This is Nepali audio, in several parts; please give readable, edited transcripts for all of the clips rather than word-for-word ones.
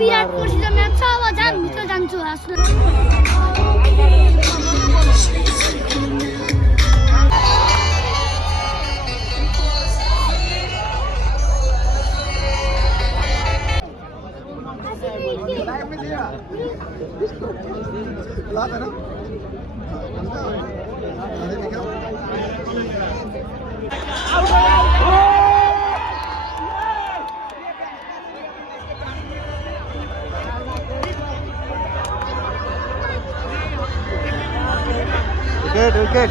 विराट कोहली म्याच छ अब भित्र जान्छु Wicket.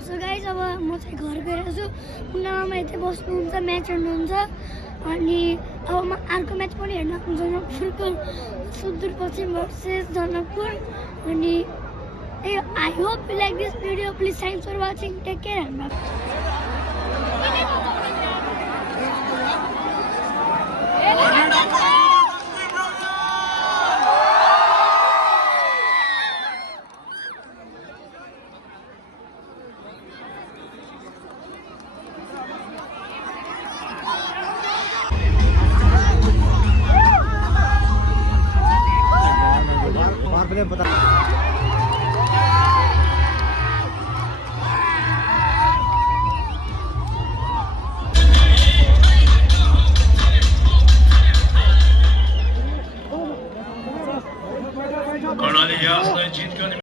So guys, अब म चाहिँ घर गएको छु पुनःमा यतै बस्नुहुन्छ म्याच हेर्नुहुन्छ अनि अब म अर्को म्याच पनि हेर्न जनकपुरको सुदूरपश्चिम भर्सेस जनकपुर अनि I hope you like this video. Please thanks for watching. Take care and bye.